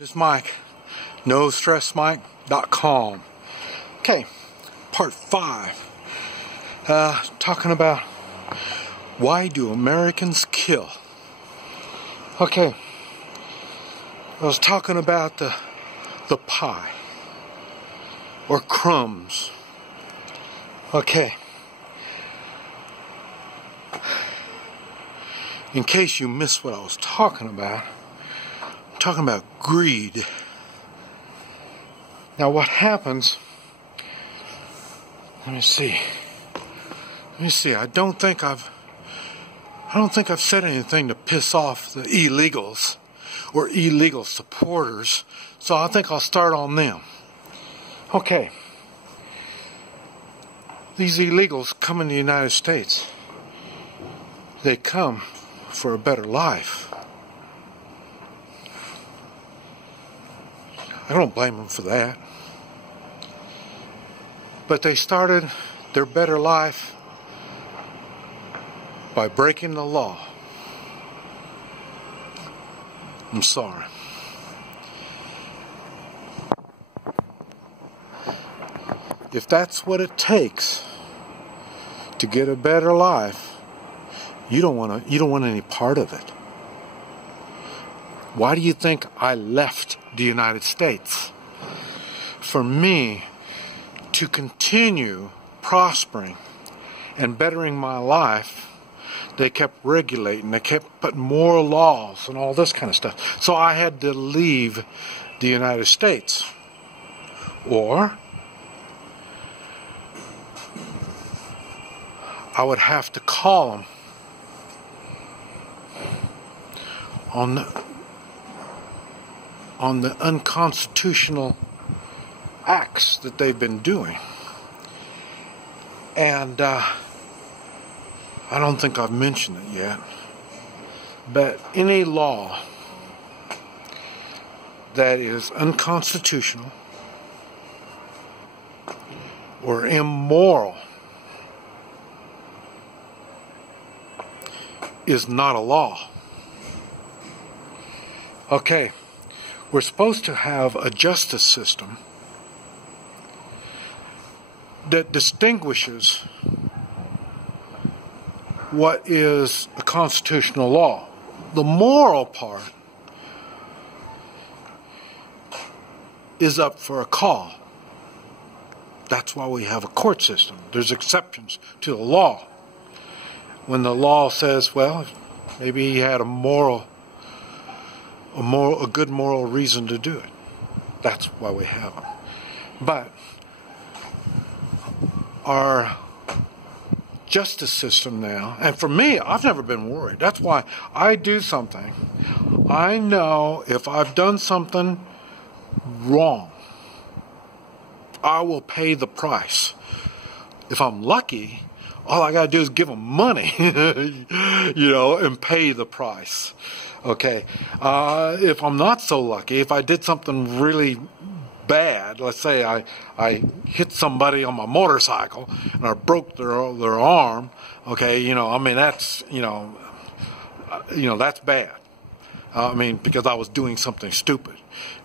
This is Mike, NoStressMike.com. Okay, part 5. Talking about why do Americans kill? Okay, I was talking about the pie or crumbs. Okay, in case you missed what I was talking about, I'm talking about greed. Now what happens, let me see, I don't think I've said anything to piss off the illegals or illegal supporters, so I think I'll start on them. Okay, these illegals come in the United States. They come for a better life. I don't blame them for that. But they started their better life by breaking the law. I'm sorry. If that's what it takes to get a better life, you don't want any part of it. Why do you think I left the United States? For me to continue prospering and bettering my life, they kept regulating, they kept putting more laws and all this kind of stuff. So I had to leave the United States. Or I would have to call them on the unconstitutional acts that they've been doing. And I don't think I've mentioned it yet, but any law that is unconstitutional or immoral is not a law. Okay, we're supposed to have a justice system that distinguishes what is a constitutional law. The moral part is up for a call. That's why we have a court system. There's exceptions to the law. When the law says, well, maybe he had a good moral reason to do it. That's why we have them. But our justice system now, and for me, I've never been worried. That's why I do something. I know if I've done something wrong, I will pay the price. If I'm lucky, all I got to do is give them money, and pay the price. Okay. If I'm not so lucky, if I did something really bad, let's say I hit somebody on my motorcycle and I broke their arm, okay, that's, that's bad. Because I was doing something stupid.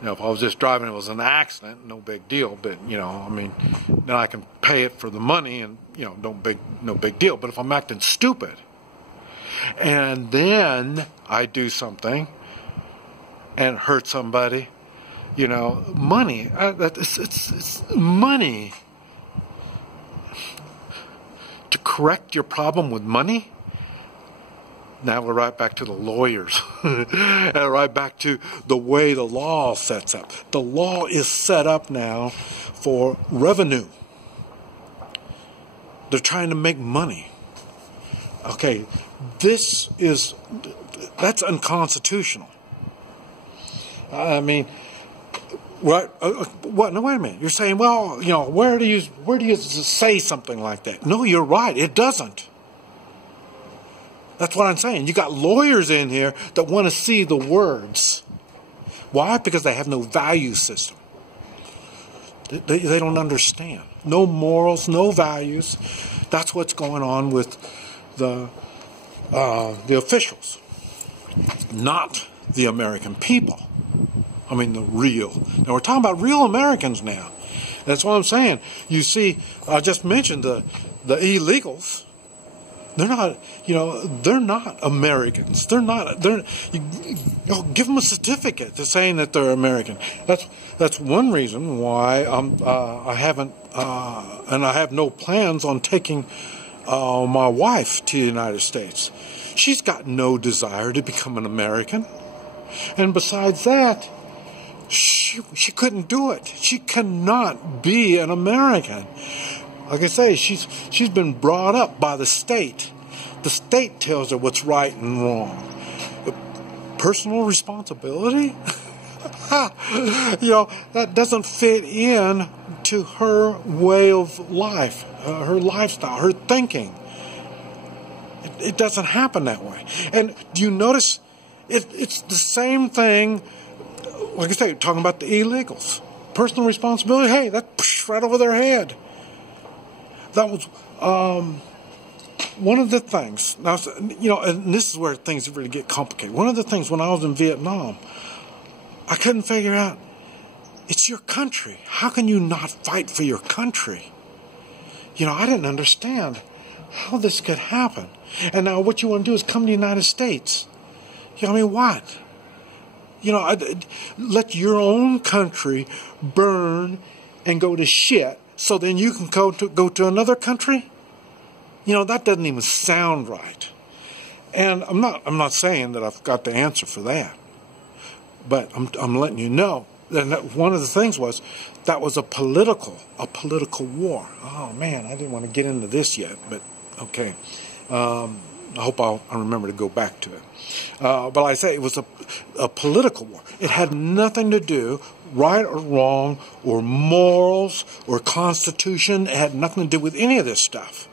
If I was just driving, it was an accident, no big deal, but, then I can pay it for the money and, no big deal. But if I'm acting stupid and then I do something and hurt somebody, money, it's money. To correct your problem with money? Now we're right back to the lawyers. And right back to the way the law sets up. The law is set up now for revenue. They're trying to make money. Okay, that's unconstitutional. Right? What? No, wait a minute. You're saying, well, where do you say something like that? No, you're right. It doesn't. That's what I'm saying. You got lawyers in here that want to see the words. Why? Because they have no value system. They don't understand. No morals, no values. That's what's going on with the officials, not the American people. I mean the real. Now we're talking about real Americans now. That's what I'm saying. You see, I just mentioned the illegals. They're not, they're not Americans. They're not. Give them a certificate to saying that they're American. That's one reason why I haven't, and I have no plans on taking my wife to the United States. She's got no desire to become an American, and besides that, she couldn't do it. She cannot be an American. Like I say, she's been brought up by the state. The state tells her what's right and wrong. Personal responsibility? That doesn't fit in to her way of life, her lifestyle, her thinking. It doesn't happen that way. And do you notice it's the same thing? Like I say, talking about the illegals. Personal responsibility, hey, that's right over their head. That was one of the things. Now, and this is where things really get complicated. One of the things when I was in Vietnam, I couldn't figure out, it's your country. How can you not fight for your country? I didn't understand how this could happen. And now what you want to do is come to the United States. What? Let your own country burn and go to shit so then you can go to another country? That doesn't even sound right. And I'm not saying that I've got the answer for that. But I'm letting you know. And one of the things was that was a political war. Oh man, I didn't want to get into this yet, but okay. I hope I'll remember to go back to it. But like I say, it was a political war. It had nothing to do, right or wrong, or morals, or constitution. It had nothing to do with any of this stuff.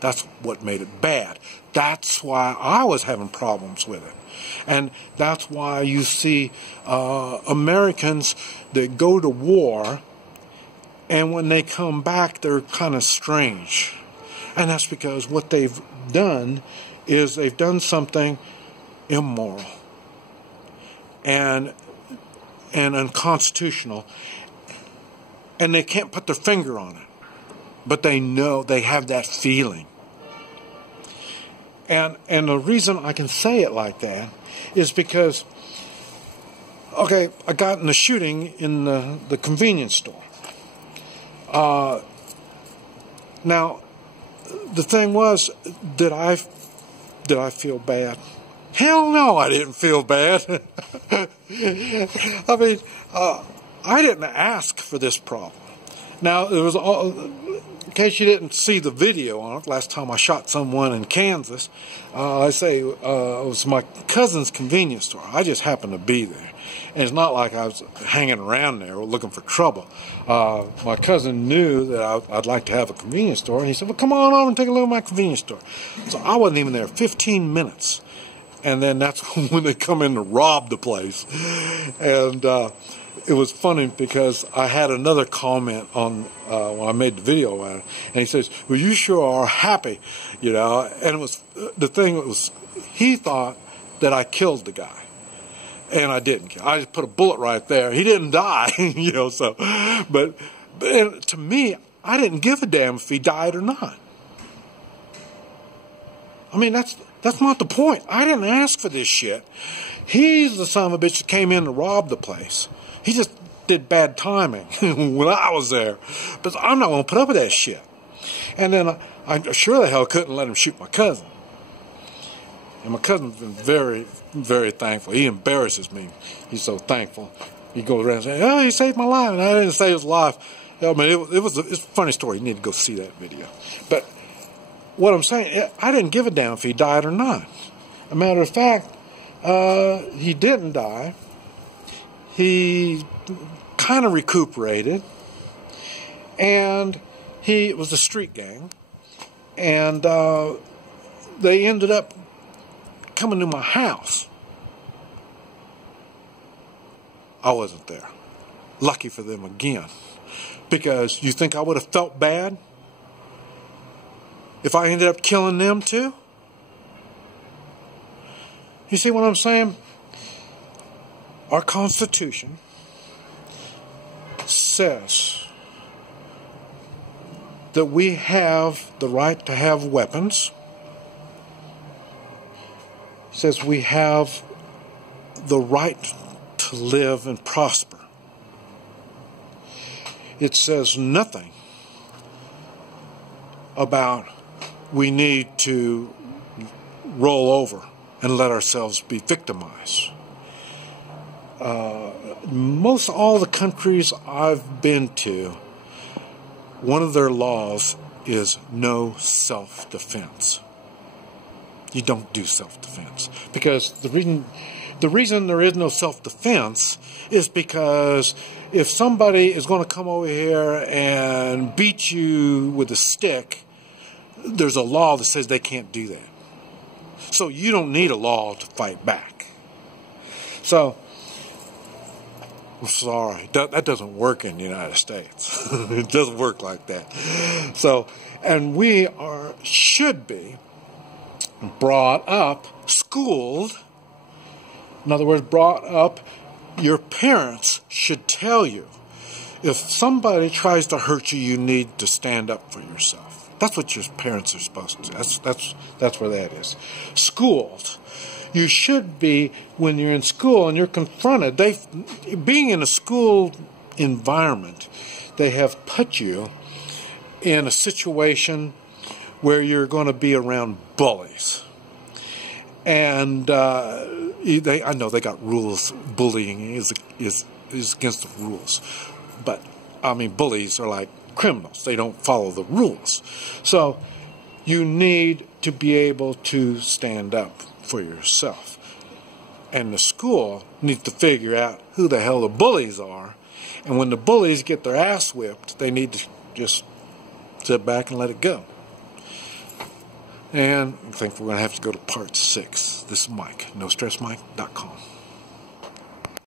That's what made it bad. That's why I was having problems with it. And that's why you see Americans that go to war, and when they come back, they're kind of strange. And that's because what they've done is they've done something immoral and unconstitutional, and they can't put their finger on it, but they know, they have that feeling. And the reason I can say it like that is because, okay, I got in the shooting in the convenience store. Now, the thing was, did I feel bad? Hell no, I didn't feel bad. I mean, I didn't ask for this problem. Now, it was in case you didn't see the video on it, last time I shot someone in Kansas, it was my cousin's convenience store. I just happened to be there. And it's not like I was hanging around there looking for trouble. My cousin knew that I'd like to have a convenience store, and he said, well, come on over and take a look at my convenience store. So I wasn't even there 15 minutes. And then that's when they come in to rob the place. And it was funny because I had another comment on when I made the video on it, and he says, well, you sure are happy, And it was, the thing was, he thought that I killed the guy. And I didn't. I just put a bullet right there. He didn't die, so. But to me, I didn't give a damn if he died or not. I mean, that's not the point. I didn't ask for this shit. He's the son of a bitch that came in to rob the place. He just did bad timing when I was there. But I'm not going to put up with that shit. And then I sure the hell couldn't let him shoot my cousin. And my cousin's been very, very thankful. He embarrasses me. He's so thankful. He goes around saying, oh, he saved my life. And I didn't save his life. I mean, it's a funny story. You need to go see that video. But what I'm saying, I didn't give a damn if he died or not. As a matter of fact, he didn't die. He kind of recuperated. And it was a street gang. And they ended up coming to my house. I wasn't there. Lucky for them again. Because you think I would have felt bad if I ended up killing them too? You see what I'm saying? Our Constitution says that we have the right to have weapons. It says we have the right to live and prosper. It says nothing about we need to roll over and let ourselves be victimized. Most all the countries I've been to, one of their laws is no self-defense. You don't do self-defense. Because the reason there is no self-defense is because if somebody is going to come over here and beat you with a stick, there's a law that says they can't do that. So you don't need a law to fight back. So, I'm sorry, that doesn't work in the United States. It doesn't work like that. So, and we should be brought up, schooled. In other words, brought up, your parents should tell you, if somebody tries to hurt you, you need to stand up for yourself. That's what your parents are supposed to do. That's where that is. Schooled. You should be, when you're in school and you're confronted, being in a school environment, they have put you in a situation where you're going to be around bullies. And I know they got rules. Bullying is against the rules. But, I mean, bullies are like criminals. They don't follow the rules. So, you need to be able to stand up for yourself. And the school needs to figure out who the hell the bullies are. And when the bullies get their ass whipped, they need to just sit back and let it go. And I think we're going to have to go to part 6. This is Mike, NoStressMike.com.